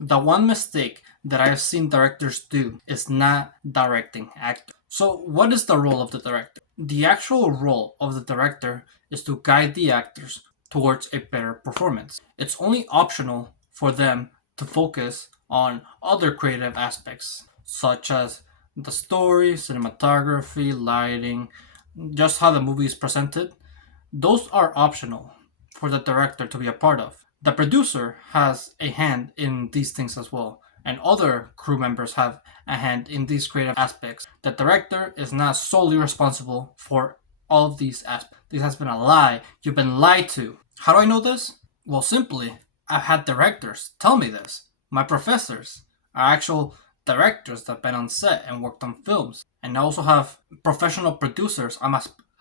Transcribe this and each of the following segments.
The one mistake that I have seen directors do is not directing actors. So, what is the role of the director? The actual role of the director is to guide the actors towards a better performance. It's only optional for them to focus on other creative aspects, such as the story, cinematography, lighting, just how the movie is presented. Those are optional for the director to be a part of. The producer has a hand in these things as well, and other crew members have a hand in these creative aspects. The director is not solely responsible for all of these aspects. This has been a lie. You've been lied to. How do I know this? Well, simply, I've had directors tell me this. My professors are actual directors that have been on set and worked on films. And I also have professional producers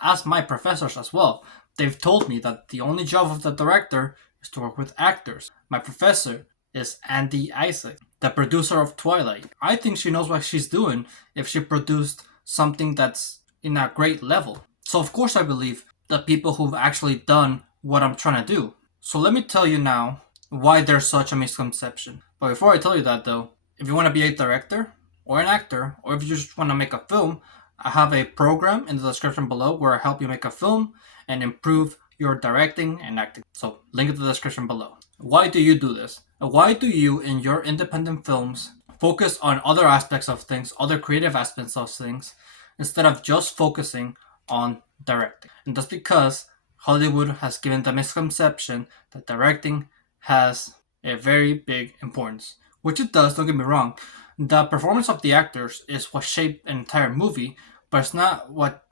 as my professors as well. They've told me that the only job of the director is to work with actors. My professor is Andy Isaac, the producer of Twilight. I think she knows what she's doing if she produced something that's in a great level. So of course I believe the people who've actually done what I'm trying to do. So let me tell you now why there's such a misconception. But before I tell you that though, if you want to be a director or an actor, or if you just want to make a film, I have a program in the description below where I help you make a film and improve your directing and acting. So link in the description below. Why do you do this? Why do you in your independent films focus on other aspects of things, other creative aspects of things, instead of just focusing on directing? And that's because Hollywood has given the misconception that directing has a very big importance, which it does, don't get me wrong. The performance of the actors is what shaped an entire movie, but it's not what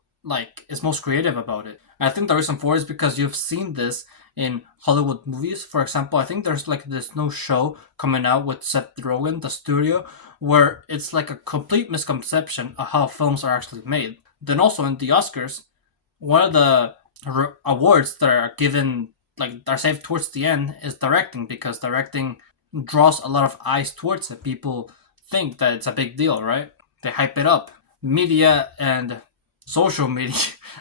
is most creative about it. And I think the reason for it is because you've seen this in Hollywood movies. For example, I think there's this new show coming out with Seth Rogen, the studio, where it's like a complete misconception of how films are actually made. Then also in the Oscars, one of the awards that are given, that are saved towards the end, is directing, because directing draws a lot of eyes towards it. People think that it's a big deal, right? They hype it up. Media and social media,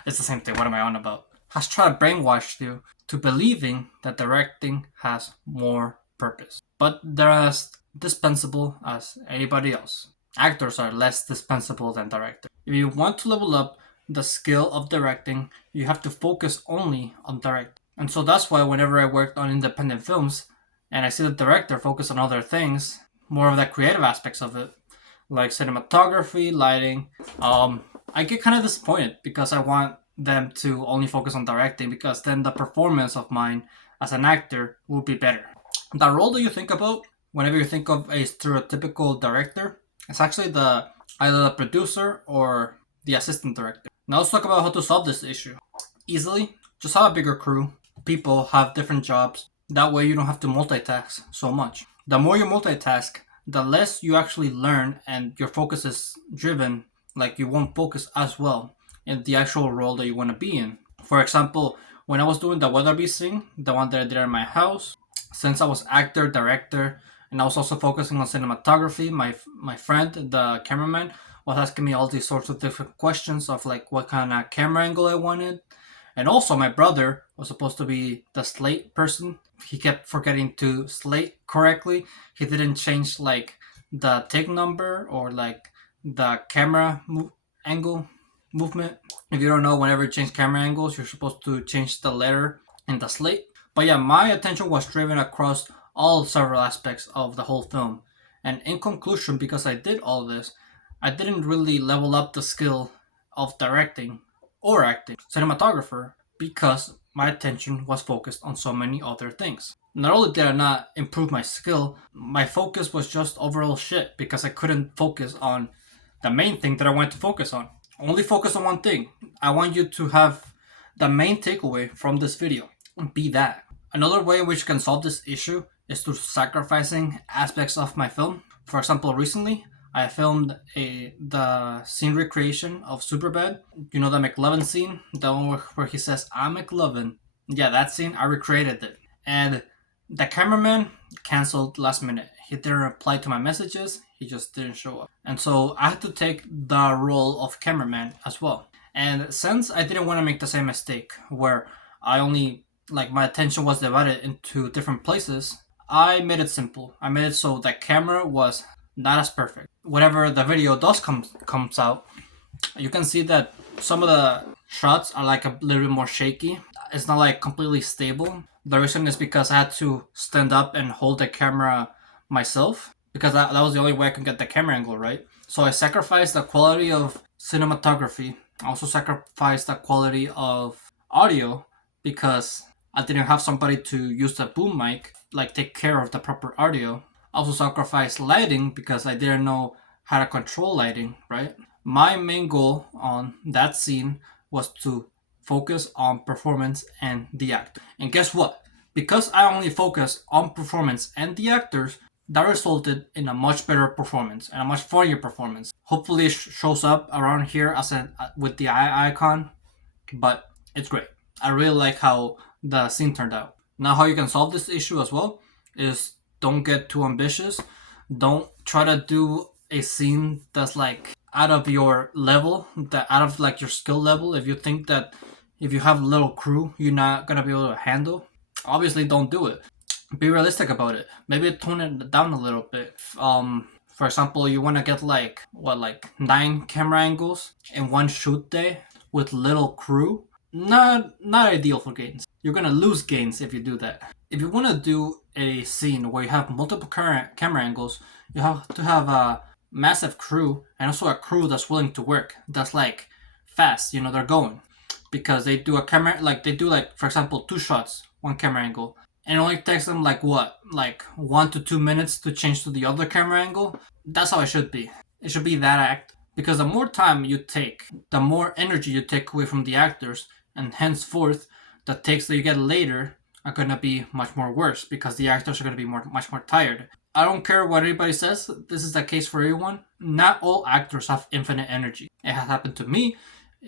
it's the same thing, what am I on about? Has tried to brainwash you to believing that directing has more purpose. But they're as dispensable as anybody else. Actors are less dispensable than directors. If you want to level up the skill of directing, you have to focus only on directing. And so that's why whenever I worked on independent films and I see the director focus on other things, more of the creative aspects of it, like cinematography, lighting, I get kind of disappointed because I want them to only focus on directing, because then the performance of mine as an actor will be better. The role that you think about whenever you think of a stereotypical director, it's actually either the producer or the assistant director. Now let's talk about how to solve this issue. Easily, just have a bigger crew. People have different jobs. That way you don't have to multitask so much. The more you multitask, the less you actually learn, and your focus is driven, you won't focus as well in the actual role that you want to be in. For example, when I was doing the Weatherby thing, the one that I did at my house, since I was actor, director, and I was also focusing on cinematography, my friend, the cameraman, was asking me all these sorts of different questions of what kind of camera angle I wanted. And also my brother was supposed to be the slate person. He kept forgetting to slate correctly. He didn't change the take number or the camera angle movement. If you don't know, whenever you change camera angles, you're supposed to change the letter in the slate. But yeah, my attention was driven across all several aspects of the whole film. And in conclusion, because I did all this, I didn't really level up the skill of directing or acting, cinematographer, because my attention was focused on so many other things. Not only did I not improve my skill, my focus was just overall shit, because I couldn't focus on the main thing that I wanted to focus on. Only focus on one thing. I want you to have the main takeaway from this video. Be that. Another way in which you can solve this issue is through sacrificing aspects of my film. For example, recently, I filmed the scene recreation of Superbad. You know the McLovin scene? The one where he says, "I'm McLovin." Yeah, that scene, I recreated it. And the cameraman canceled last minute. He didn't reply to my messages. He just didn't show up. And so I had to take the role of cameraman as well. And since I didn't want to make the same mistake where I only, my attention was divided into different places, I made it simple. I made it so the camera was not as perfect. Whenever the video does comes out, you can see that some of the shots are like a little bit more shaky. It's not like completely stable. The reason is because I had to stand up and hold the camera myself because that was the only way I can get the camera angle right. So I sacrificed the quality of cinematography. I also sacrificed the quality of audio because I didn't have somebody to use the boom mic, like take care of the proper audio. I also sacrificed lighting because I didn't know how to control lighting, right? My main goal on that scene was to focus on performance and the actor. And guess what? Because I only focused on performance and the actors, that resulted in a much better performance and a much funnier performance. Hopefully, it shows up around here as with the eye icon, but it's great. I really like how the scene turned out. Now, how you can solve this issue as well is don't get too ambitious. Don't try to do a scene that's like out of your level, that out of like your skill level. If you think that if you have a little crew, you're not gonna be able to handle, obviously don't do it. Be realistic about it. Maybe tone it down a little bit. For example, you want to get like what, like 9 camera angles in one shoot day with little crew. Not ideal for gains. You're gonna lose gains if you do that. If you want to do a scene where you have multiple camera angles, you have to have a massive crew and also a crew that's willing to work. That's like fast. They're going because they do a camera like they do like for example 2 shots, 1 camera angle, and it only takes them like what, like 1 to 2 minutes to change to the other camera angle. That's how it should be. It should be that act because the more time you take, the more energy you take away from the actors, and henceforth, the takes that you get later are gonna be much more worse because the actors are gonna be much more tired. I don't care what anybody says. This is the case for everyone. Not all actors have infinite energy. It has happened to me.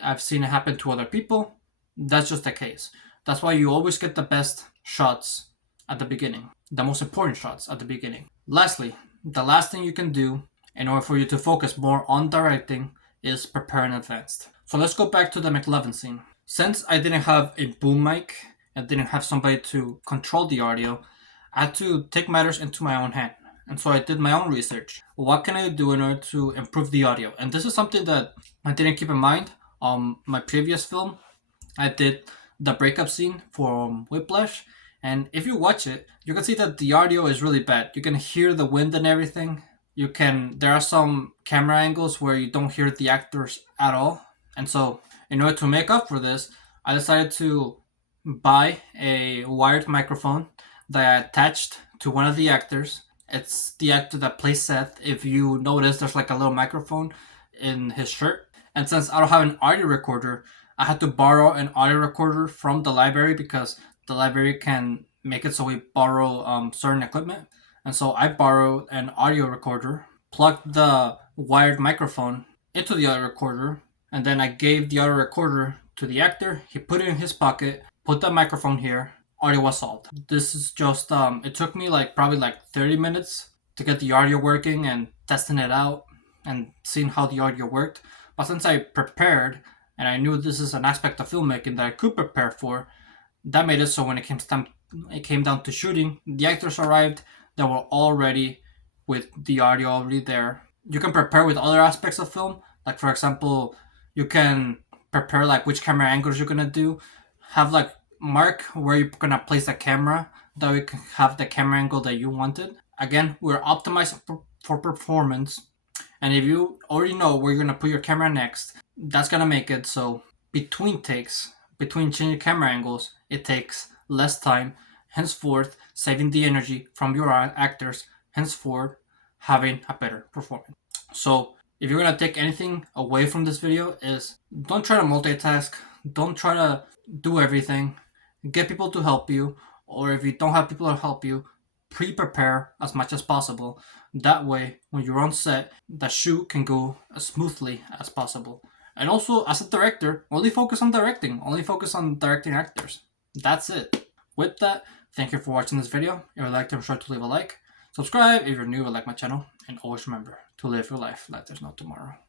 I've seen it happen to other people. That's just the case. That's why you always get the best shots at the beginning, the most important shots at the beginning. Lastly, the last thing you can do in order for you to focus more on directing is prepare in advance. So let's go back to the McLovin scene. Since I didn't have a boom mic and didn't have somebody to control the audio, I had to take matters into my own hand. And so I did my own research. What can I do in order to improve the audio? And this is something that I didn't keep in mind on my previous film. I did the breakup scene for Whiplash, and if you watch it, you can see that the audio is really bad. You can hear the wind and everything. There are some camera angles where you don't hear the actors at all. And so in order to make up for this, I decided to buy a wired microphone that I attached to one of the actors. It's the actor that plays Seth. If you notice, there's like a little microphone in his shirt. And since I don't have an audio recorder, I had to borrow an audio recorder from the library because the library can make it so we borrow certain equipment. And so I borrowed an audio recorder, plugged the wired microphone into the audio recorder, and then I gave the audio recorder to the actor. He put it in his pocket, put the microphone here. Audio was solved. This is just, it took me probably 30 minutes to get the audio working and testing it out and seeing how the audio worked. But since I prepared and I knew this is an aspect of filmmaking that I could prepare for, that made it so when it came down to shooting, the actors arrived, they were all ready with the audio already there. You can prepare with other aspects of film, like for example, you can prepare which camera angles you're gonna do, have mark where you're gonna place the camera, that you can have the camera angle that you wanted. Again, we're optimizing for performance, and if you already know where you're gonna put your camera next, that's gonna make it so between takes, between changing camera angles, it takes less time, henceforth saving the energy from your actors, henceforth having a better performance. So if you're gonna take anything away from this video, is don't try to multitask, don't try to do everything, get people to help you, or if you don't have people to help you, pre-prepare as much as possible. That way, when you're on set, the shoot can go as smoothly as possible. And also, as a director, only focus on directing actors. That's it. With that, thank you for watching this video. If you liked it, I'm sure to leave a like. Subscribe if you're new or like my channel. And always remember to live your life like there's no tomorrow.